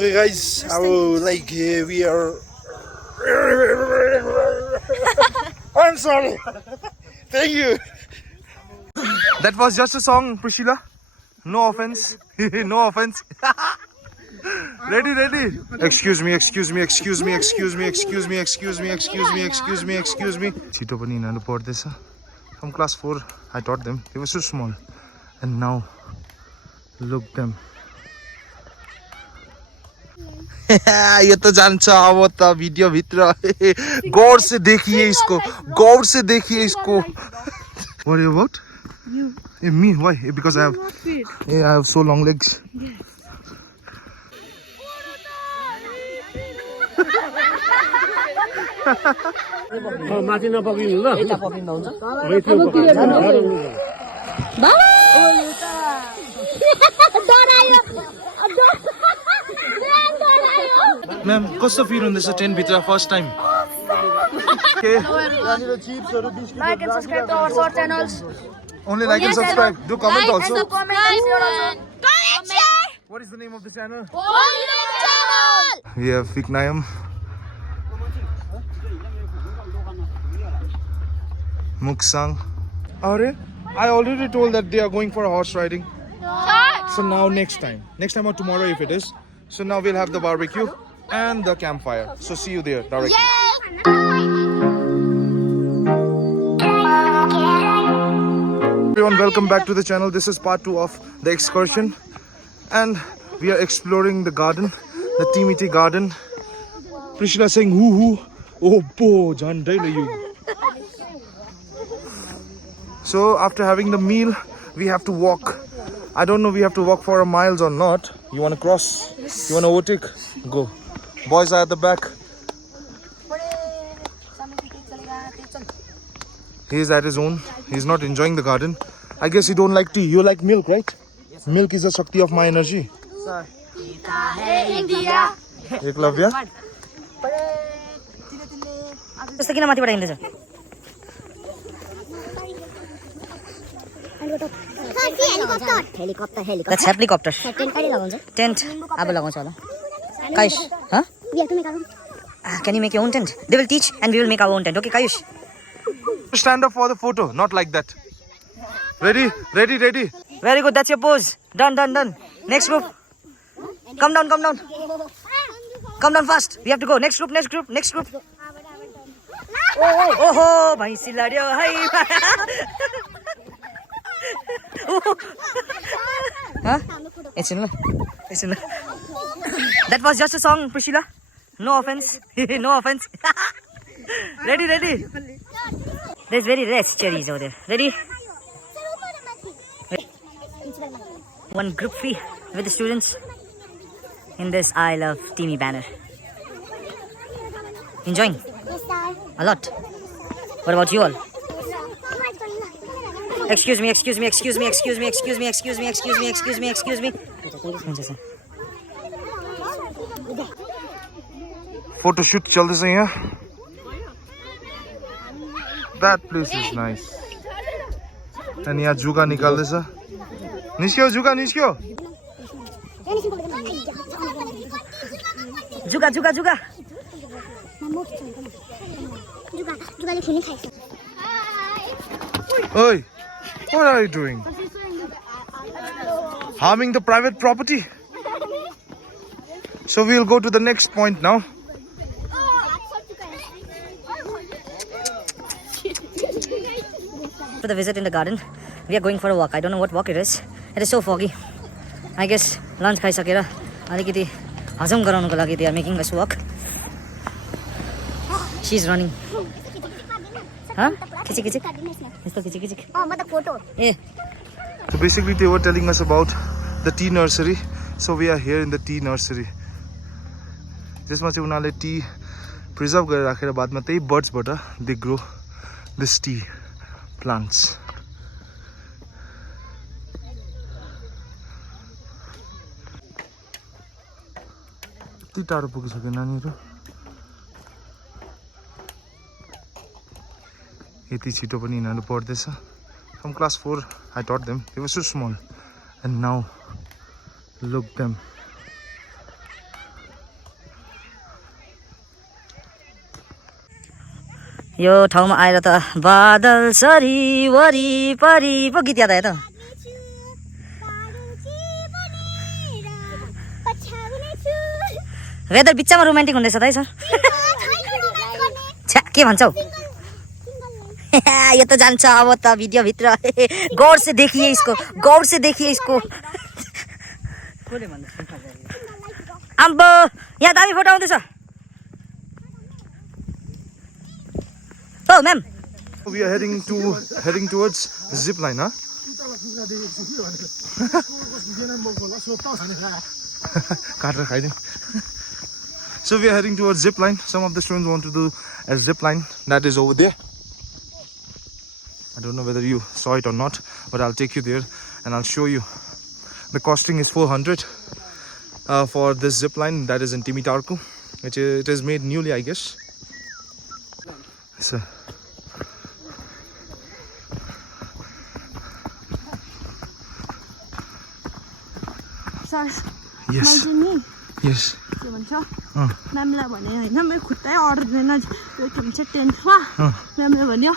Okay, guys, we are. I'm sorry. Thank you. That was just a song, Priscilla. No offense. No offense. Ready, ready. Excuse me. Chito pani yिनीहरु पढ्दैछ. From class 4, I taught them. They were so small, and now look them. ये तो जान्छ अब त video भित्र गौर से देखिए इसको What are you about? You. Me, why? Because I have Not fit. I have so long legs. माथि नपकिनु ल यता पकिँदा हुन्छ Ma'am, कस्तो फिल हुँदैछ 10 भित्र first time? Okay. Like and subscribe to our short channels. Only like and subscribe. Do comment Like also. and comment. What is the name of the channel? Channel. We have Fiknayam, Muksang. Are I already told that they are going for horse riding. So now next time or tomorrow if it is. So now we'll have the barbecue and the campfire. So see you there directly. Everyone, welcome back to the channel. This is part 2 of the excursion, and we are exploring the garden, the Timiti garden. Priscilla saying hoo hoo. Oh bo, John, you. So after having the meal, we have to walk. I don't know we have to walk for a miles or not. You want to cross? Yes. You want to overtake? Go. Boys are at the back. He is at his own. He's not enjoying the garden. I guess you don't like tea. You like milk, right? Yes, milk is the Shakti of my energy. Sir. Eklavya? त्यस्तो किन माथिबाट हिँड्दैछ That's helicopter. Tent. अब लगाउँछ होला Kayush, huh? Can you make your own tent? They will teach and we will make our own tent. Okay, Kayush? Stand up for the photo, not like that. Ready? Ready, ready. Very good. That's your pose. Done, done, done. Next group. Come down, come down. Come down fast. We have to go. Next group, next group, next group. Oh, ho, bhaisi ladyo hai. Huh? It's in. That was just a song, Priscilla. No offense. No offense. Ready, ready. There's very rare cherries over there. Ready? One group free with the students in this I Love Teamy banner. Enjoying? A lot. What about you all? Excuse me. Photo shoot चल्दैछ यहाँ. That place is nice. And यहाँ जुगा निकाल्दैछ. निस्क्यो जुगा निस्क्यो. Juga. Oi, what are you doing? Harming the private property. So we'll go to the next point now. For the visit in the garden, we are going for a walk. I don't know what walk it is. It is so foggy. I guess lunch खाइसकेर अलिकति हजम गराउनको लागि they are making us walk. She's running. Huh? Kichik. Yesto kichik. Oh, mother photo. Yeah. So basically they were telling us about the tea nursery. So we are here in the tea nursery. त्यसमा चाहिँ उनीहरुले tea preserve गरेर राखेर बादमा त्यही birds बाट they grow this tea plants. कति टाढो पुगिसक्यो नानीहरु. यति छिटो पनि यिनीहरु पढ्दैछ. From class 4 I taught them. They were so small, and now look them. यो ठाउँमा आएर त बादल सरी वरिपरि पो गीत याद आयो त वेदर बिचमा रोमान्टिक हुँदैछ त है सर छ्या के भन्छौ यो त जान्छ अब त भिडियो भित्र गौर से देखिए इसको अम्बो यहाँ दामी फोटो आउँदैछ ओ ma'am We are heading towards zip line, huh? So we are heading towards zip line. Some of the students want to do a zip line that is over there. I don't know whether you saw it or not, but I'll take you there and I'll show you. The costing is 400 for this zip line that is in Timitarku. It is made newly, I guess. So. Sir Yes. मैले नि Yes. के भन्छ म्यामलाई भने होइन मेरो खुट्टै अड्दैन यो के भन्छ टेन्टमा म्यामले भन्यो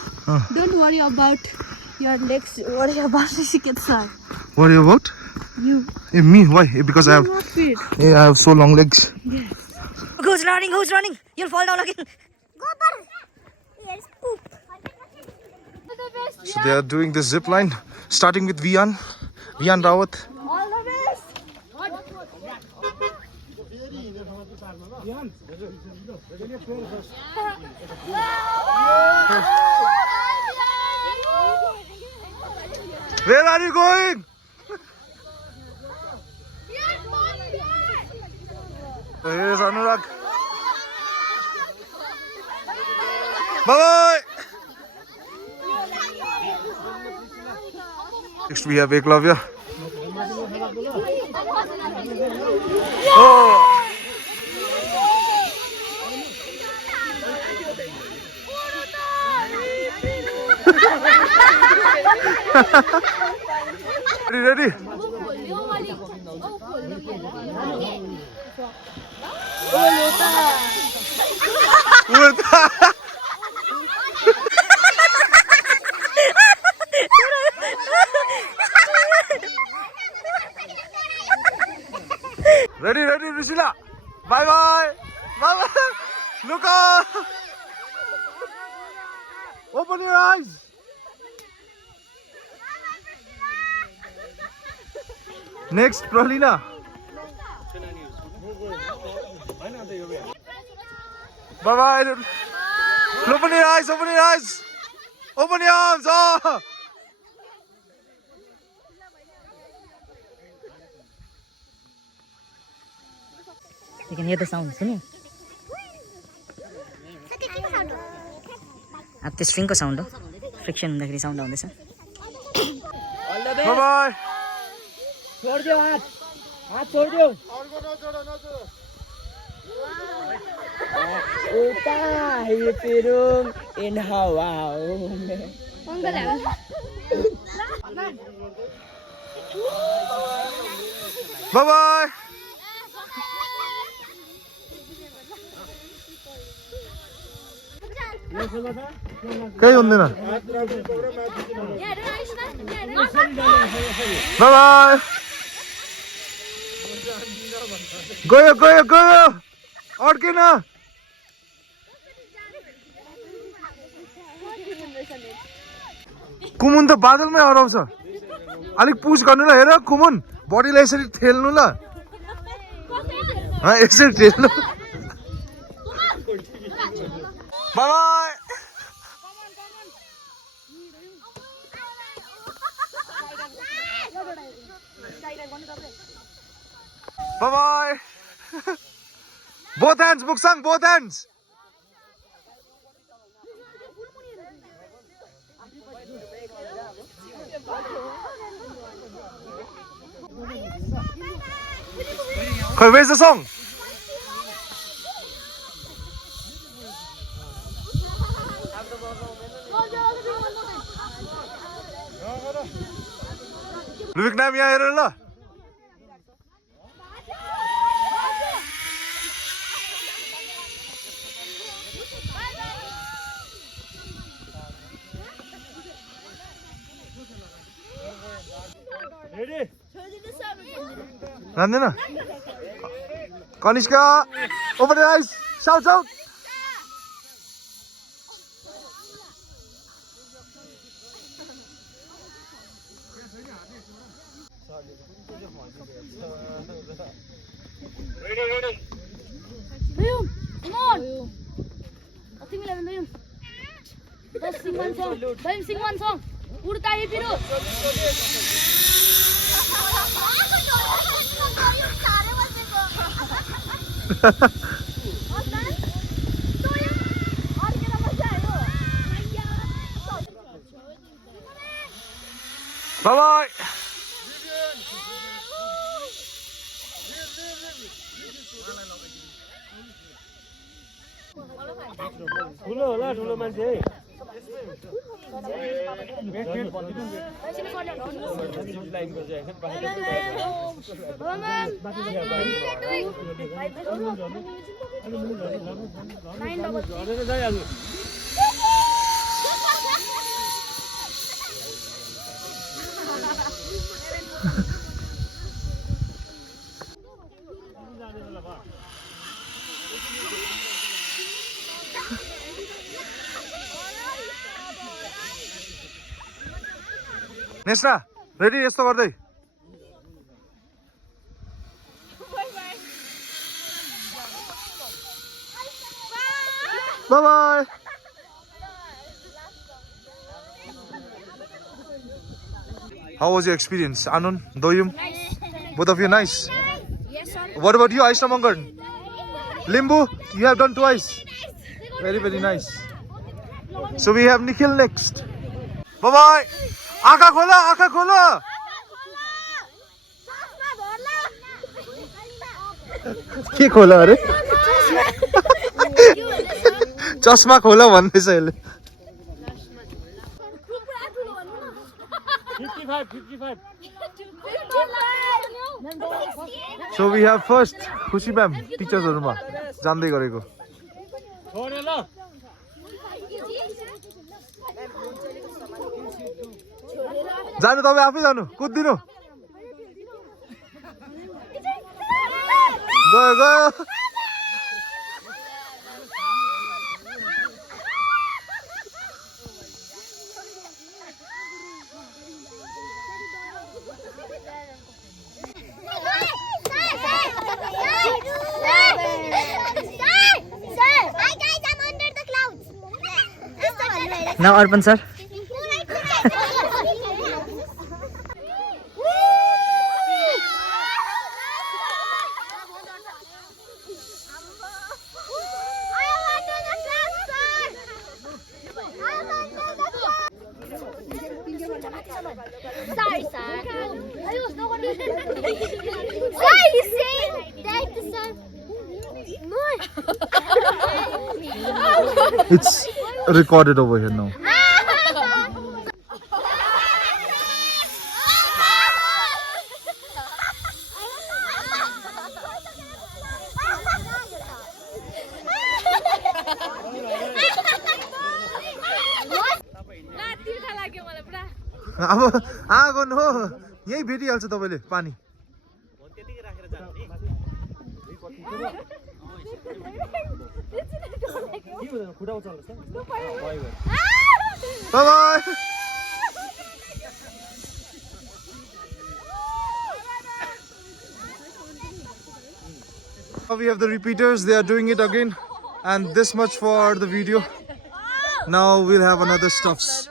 don't worry about your legs worry about Rishikesh sir Worry about? You Me? Why? Because I have, not fit I have so long legs. Who's running? You'll fall down again. So they are doing this zip line, starting with Vian Rawat. All the best. Where are you going? Here's Anurag. Bye. Next we have Eklavya. Oh. Ready? Ready, Rishila. Bye. Look up. Open your eyes. Next, Pralina. Bye. Open your eyes. Open your arms. Oh. You can hear the sound, सुनिए अब त्यो स्ट्रिङको sound हो friction हुँदाखेरि sound आउँदैछ Bye. छोडिदेऊ हात छोडिदेऊ उता हिपिरुम इन हावा Bye. कहीं होंगे ना बाय गयो और के ना कुमुन त बादलमै हराउँछ अलिक पुश गर्नु ल हेर कुमुन बडीलाई यसरी ठेल्नु ल यसरी ठेल्नु bye Bye. Both hands, Buksang, both hands. Where's the song? Luvik naam yaar la. जान्दैन Kanishka open your eyes shout shout Boom! Come on! Nothing will happen to him. Just sing one song. Boom, sing one song. Urta hai Piru. Bye bye. ठुलो होला ठुलो मान्छे नेस्टा ready यस्तो गर्दै bye bye How was your experience Anand Doyum both of you nice Yes, sir. What about you Aishna Mangan Limbu you have done twice very nice So we have Nikhil next Bye bye आँखा खोला के खोला अरे चस्मा खोला भन्दैछ यसले 55 So we have first खुशी म्याम टिचर्सहरुमा जान्दै गरेको छोड्यो ल जानु तपाईं आफै जानु कुद्दिनु गयो Now Arpan sir. Sorry, sir. Why are you saying that, sir? No. It's recorded over here now अब आगो न यही भेटिहाल्छ तपाईले पानी Bye-bye. Now we have the repeaters, they are doing it again, and this much for the video. Now we'll have another stuffs.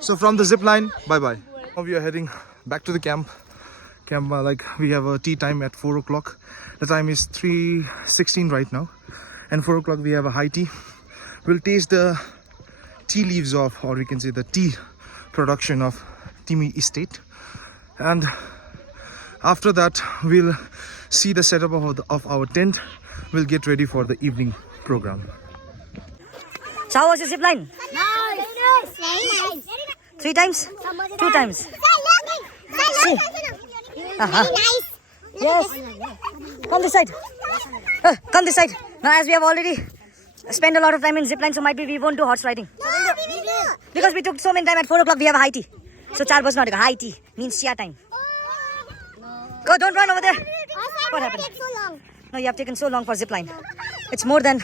So from the zip line, bye-bye. Now we are heading back to the camp. Like we have a tea time at 4 o'clock. The time is 3:16 right now, and 4 o'clock we have a high tea. We'll taste the tea leaves of, or we can say the tea production of Timi Estate, and after that we'll see the setup of our tent. We'll get ready for the evening program. So how was your zip line? Nice. 3 times? 2 times? See? Yes. Come this side. Come this side. Now as we have already spent a lot of time in zip line, so might be we won't do horse riding. Because we took so many time at 4 o'clock we have a high tea. So 4 bajna high tea means chia time. Go, don't run over there. What happened? No, you have taken so long for zip line. It's more than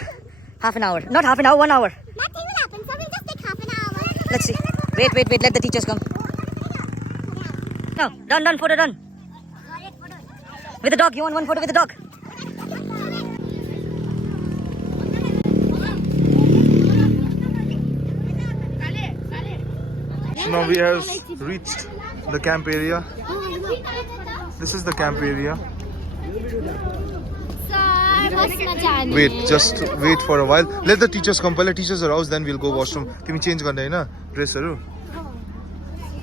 half an hour. Not half an hour, 1 hour. Nothing will happen, so we'll just take half an hour. Let's see. Wait. Let the teachers come. No, done. Photo done. With the dog. You want one photo with the dog? So now we have reached the camp area. This is the camp area. Wait, just wait for a while. Let the teachers come. Let teachers arouse, then we'll go washroom. Can we change dress?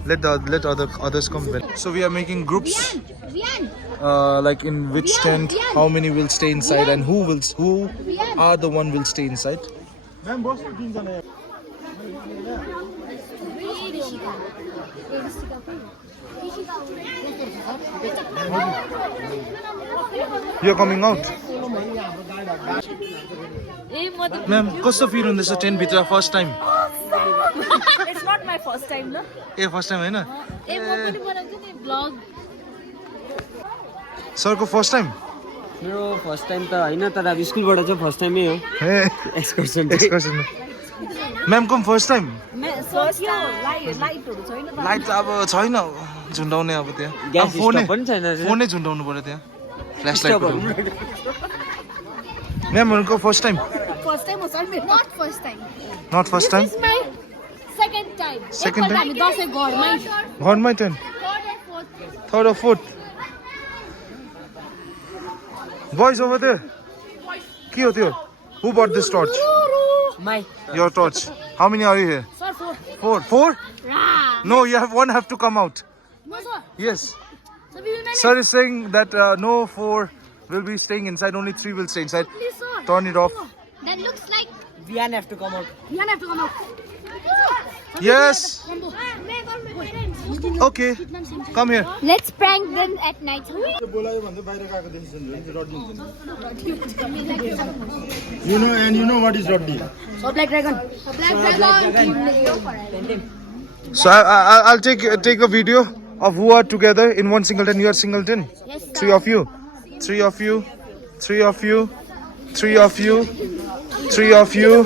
Let others come. So we are making groups. Like in which tent, how many will stay inside, and who are the one will stay inside. You're coming out. Ma'am, kasto feel hunदैछ tent भित्र first time? It's not my first time, no? A first time हैन? ए म पनि बनाउँछु नि vlog. Sir को first time? मेरो first time त हैन तर अब स्कुलबाट चाहिँ फर्स्ट टाइमै हो ए एक्सकर्सन Ma'am को first time? First लाइटहरु छैन त. लाइट अब छैन झुन्डाउने अब त्यहाँ. ग्यास फोनै स्टोभ पनि छैन फोनै झुन्डाउनु पर्यो त्यहाँ. Flash light. Ma'am को first time? First time हो सर मेरो. Not first time. Not first time? This is my second time. Second time? हामी दशैं घरमै. घरमै tent. Third or fourth? Boys over there. के हो त्यो? Who bought this torch? My Your torch. How many are you here? Sir, four. Four? No, one have to come out. No, sir. Yes. So we will manage. Sir is saying that no 4 will be staying inside, only 3 will stay inside. Please, sir. Turn it off. That looks like बिहान have to come out we have to come out. Yes. Okay. Come here. Let's prank them at night. You know what is Rodney? Black dragon. So I'll take a video of who are together in one singleton. You are singleton. Yes, sir. 3 of you. 3 of you. 3 of you. 3 of you. 3 of you.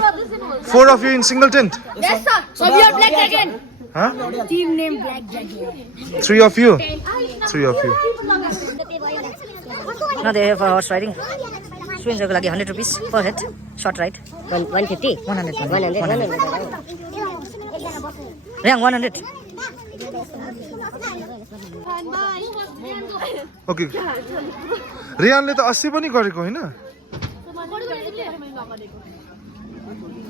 4 of you in singleton. Yes, sir. So we are black dragon. Huh? Team name black dragon. 3 of you. 3 of you. Now they have for horse riding. Students are like 100 rupees per head. Short ride. 150. 100. 100. Rang 100. Okay. रियानले त 80 पनि गरेको हैन?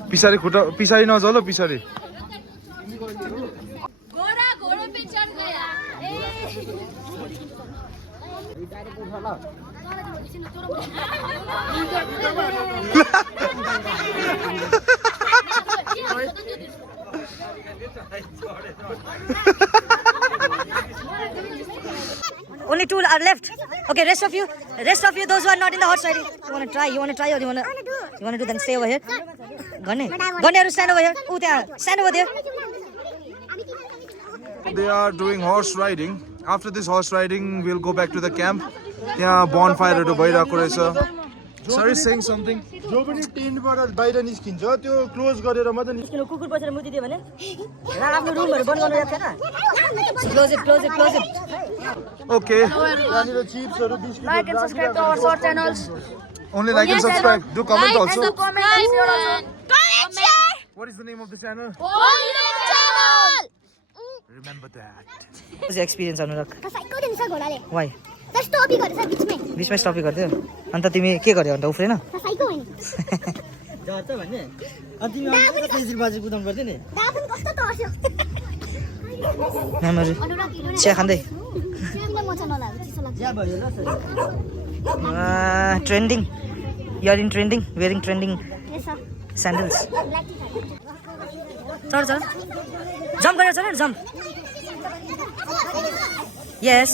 पिछाडी नजलो पिछाडी. घोड़ा पे चढ़ गया. Only 2 are left. Okay, rest of you, those who are not in the horse riding. You want to try or you want to do? Then stay over here. Gane, stand over here. Stand over there. They are doing horse riding. After this horse riding, we'll go back to the camp. Yeah, bonfire to bhayirako rahecha. Sir is saying something. जो पनि टेन्टबाट बाहिर निस्किन्छ त्यो close गरेर मात्र किन कुकुर बसेर मुति दियो भने आफ्नो रुमहरु बन्द गर्नु याद छैन. Close it. Okay. त्यहाँनिर चिप्सहरु biscuit Like and subscribe to our short channels. Only like and subscribe. Do comment also. Comment, share. What is the name of the channel? channel. Remember that. What's your experience अनुराग? कसैको दिन छ घोडाले. Why? Just टपी गर्छ बीचमै. बीचमै स्टप गर्दियो. अन्त तिमी के गर्यौ अन्त उफ्रेन? कसैको होइन. जान्छ भन्ने अनि तिमी अनि तेजी बाजी कुदाउनु पर्थ्यो नि दाफन कस्तो टर्स्यो. मेमोरी चिया खाँदै. तिमीलाई मजा नलाग्यो चिसो लाग्छ. या भयो ल Trending. You are in trending. Wearing trending Yes, sir. sandals. Black T-shirt. चल. Jump गरेर चल jump. Yes.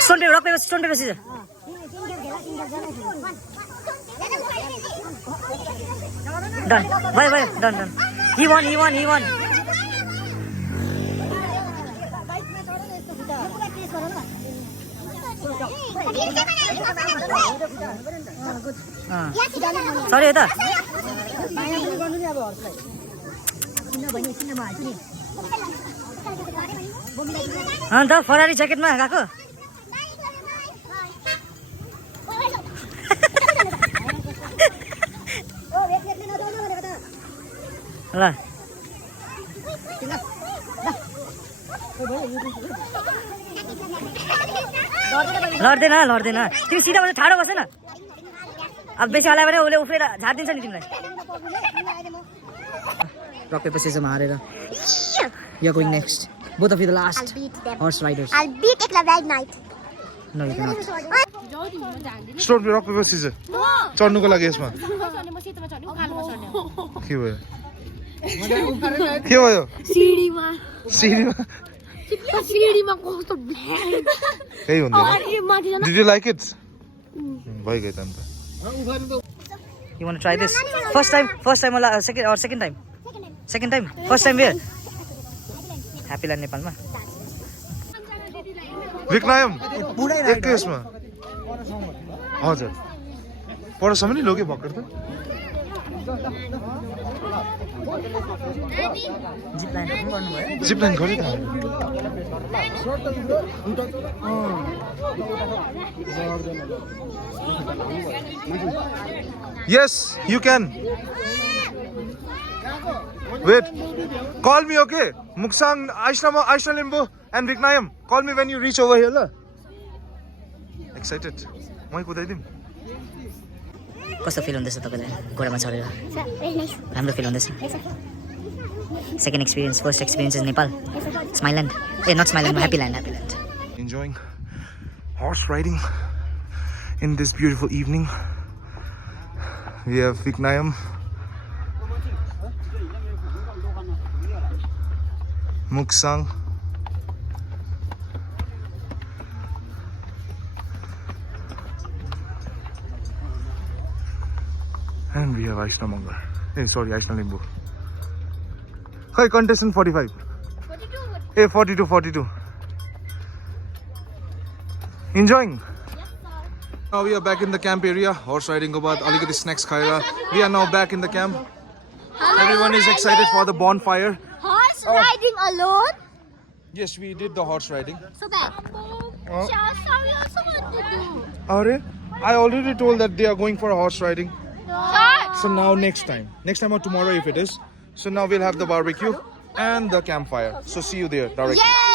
Stone paper scissors. Done. Bye. Done. He won. सरी यता अन्त फरारी ज्याकेटमा गएको ल लड्दैन तिमी सिधा भने ठाडो बसेन अब बेसी हल्यो भने उसले उफ्रेर झारिदिन्छ नि तिमीलाई रक पेपर सिजरमा हारेर you are going next both of you the last horse riders I'll beat Ekla right night. No you can't stone rock paper scissor चढ्नुको लागि यसमा के भयो सिडीमा कस्तो केही हुँदैन डिड यु लाइक इट भइगयो त अन्त You want to try this? First time or second time? Second time? First time where? Happy Land Nepal ma. विकनायम एक यसमा हजुर परसम्म नि लोगे भर्खर त जिप लाइन गरे त Yes, you can. Wait. Call me, okay? Muksang, Aishna Limbo, and Viknayam. Call me when you reach over here, la. Excited. Mai kudaidim. कस्तो फिल हुँदैछ तपाईलाई घोडामा चढेर Very nice. राम्रो फिल हुँदैछ Yes, sir. Second experience first experience is Nepal smile land a not smile land happy land Enjoying horse riding in this beautiful evening. We have Viknayam, Muksang, and we have Aishna Mangar. Hey, sorry, Aishna Limbu. Hi, contestant 45. 42. Hey, 42. Enjoying? Now we are back in the camp area. Horse riding ko baad alikati snacks khaera. We are now back in the camp. Everyone is excited for the bonfire. Horse riding alone? Yes, we did the horse riding. So bad. Oh. Shasha, we also want to do. Are? I already told that they are going for horse riding. Sure. So now next time or tomorrow if it is. So now we'll have the barbecue and the campfire. So see you there directly. Yay!